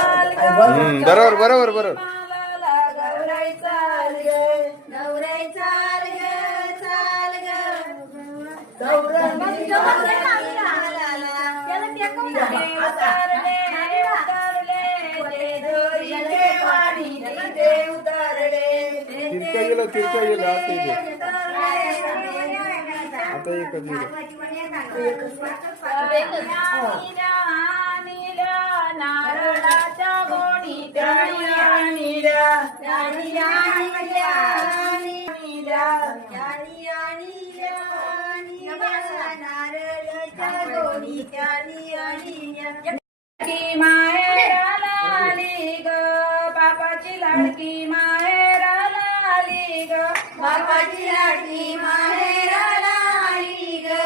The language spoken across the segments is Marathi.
बरोबर बरोबर बरोबर. तिरका गेला आता एकच नारळाच्या गोडीत माहेराला आली ग बापाची लाडकी माहेराला आली ग बापाची लाडकी माहेराला आली ग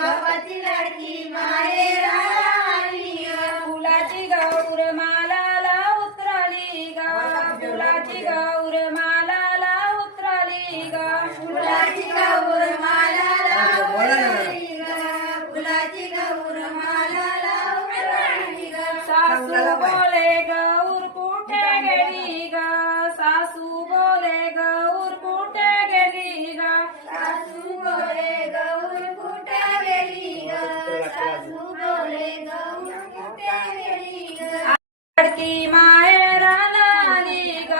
बापाची लाडकी माहेराला आली ग फुलाची गौर मालाला उतरली ग फुलाची गौर मालाला उतरली ग फुलाची गौर मालाला उतरली ग फुलाची गौर मालाला उतरली ग सासू बोले गौर कुठे गेली ग सासू बोले गौर कुठे गेली ग सासू बोले गौर कुठे गेली ग सासू बोले गौर कुठे गेली ग लाडकी माहेराला आली ग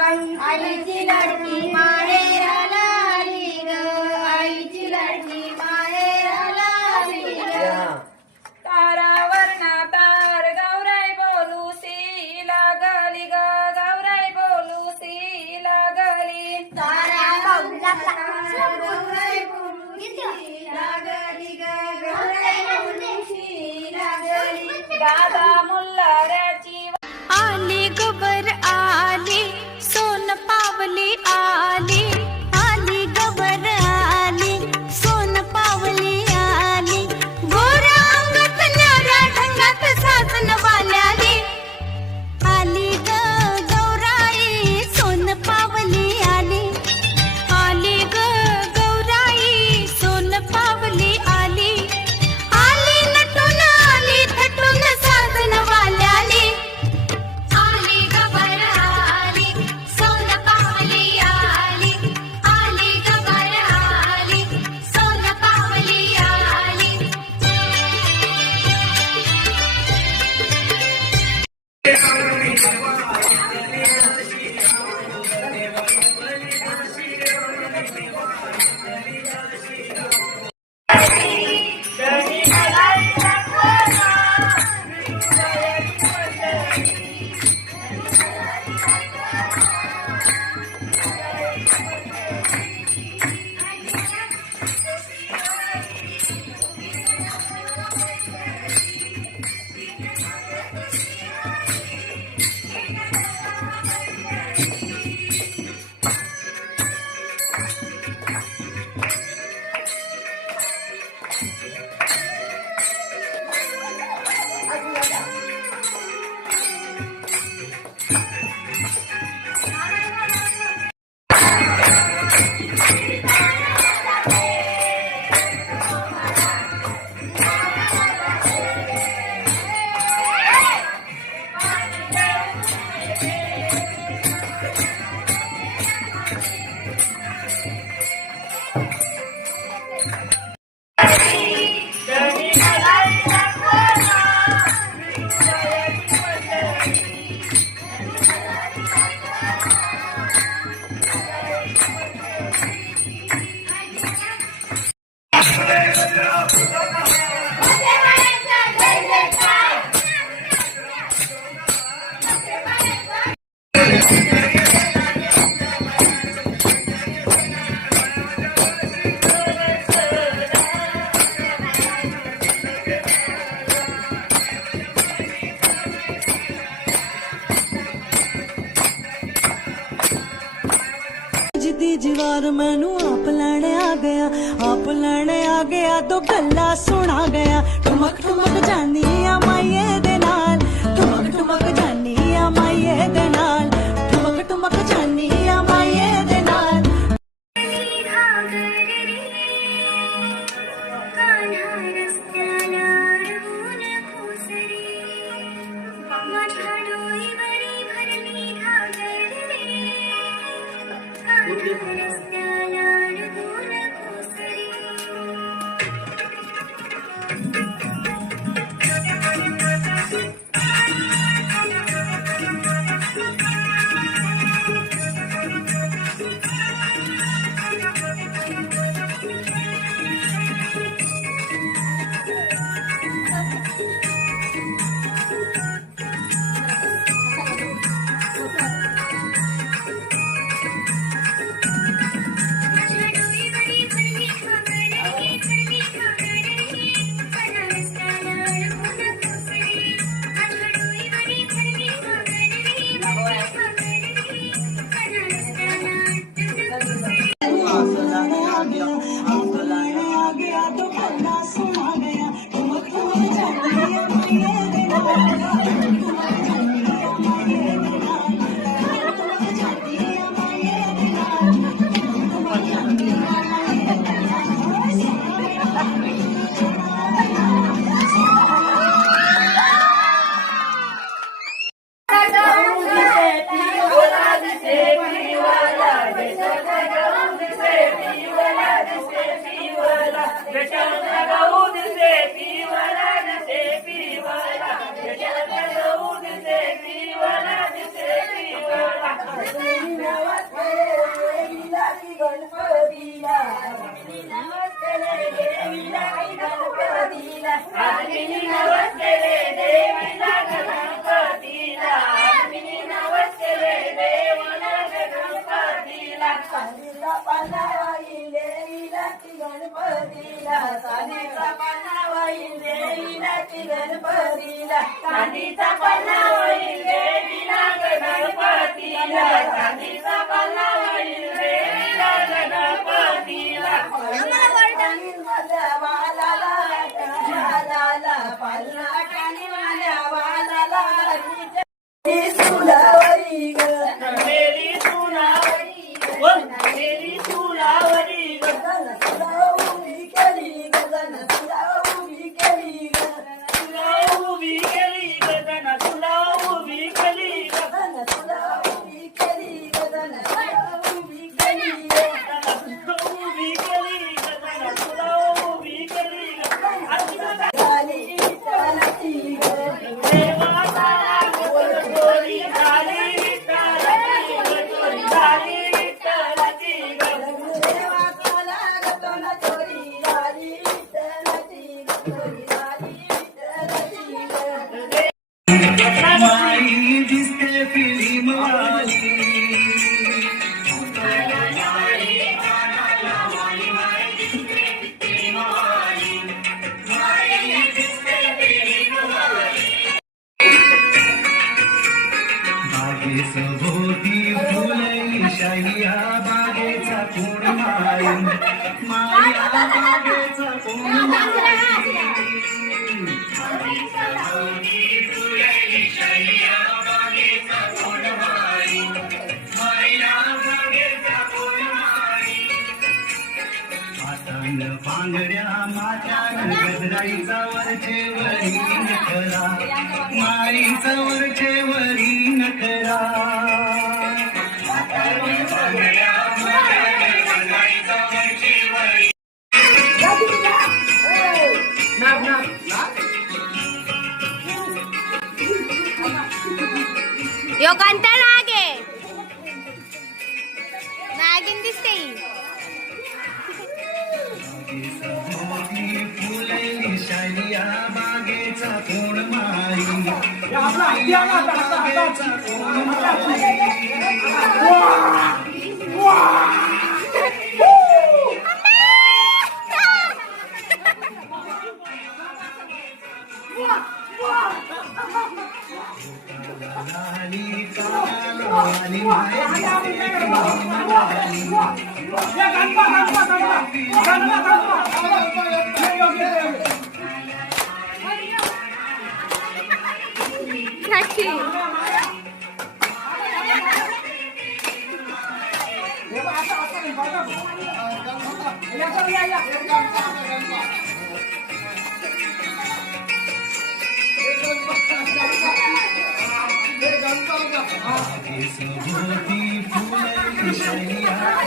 आईची लाडकी माहेराला आली ग आईची लाडकी माहेराला आली ग तारावर ना तार गौराई बोलू सी लागली ग गौराई बोलू सी लागली तारा गौराई बोलू सी लागली ग गौराई बोलू सी लागली दादा मुल्लाऱ्याची आली ग सिंगार मैनू आप लैने आ गया तो गल्ला सुना गया ठुमक ठुमक जानी आ माइये दे नाल ठुमक ठुमक जानी आ माइये दे नाल ठुमक ठुमक जानी आ माइये दे नाल पांगड्या माझ्या गजराईचा वरचे वरी नखरा माईचा वरचे वरी नखरा यो कोणता नाग आहे नागिन दिसते फुलली शालिया बागेचा कोण माई बागेचा कोण माई लालीचा आणि माया सभोवती फुलली शैया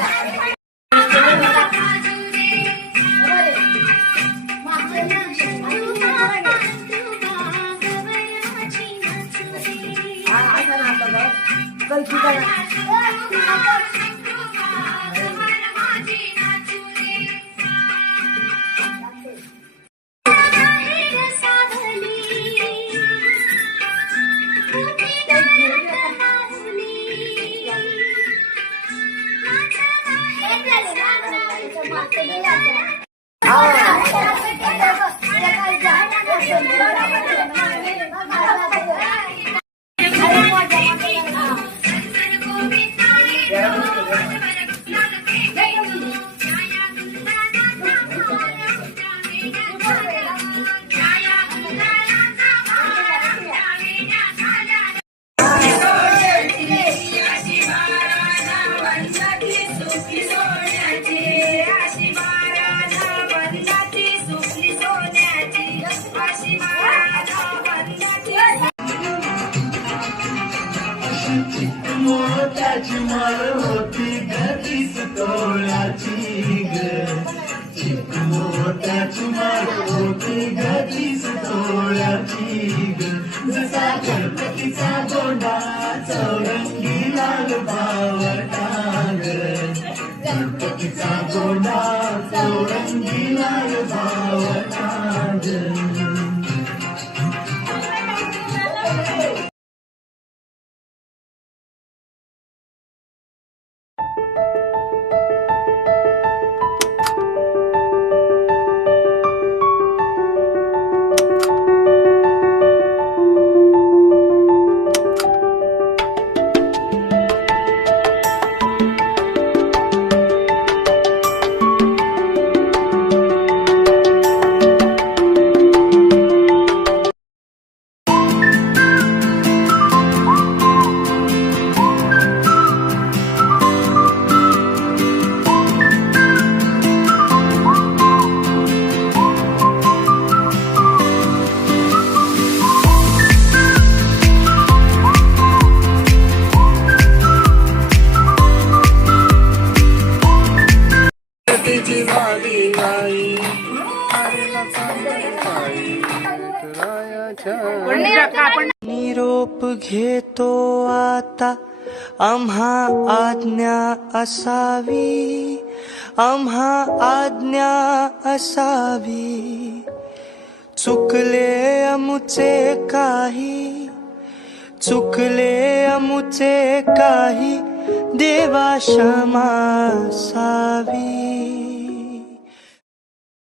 मोत्याची माळ होती गतीस तोळ्याची ग मोत्याची माळ होती गतीस तोळ्याची ग जसा गणपतीचा गोंडा चौरंगी लाल बावटा ग गणपतीचा गोंडा चौरंगी लाल बावटा ग तिची वाली नाही आईला चांगली नाही विठुरायाच्या निरोप घेतो आता आम्हा आज्ञा असावी आम्हा आज्ञा असावी चुकले अमुचे काही चुकले अमुचे काही देवा क्षमा असावी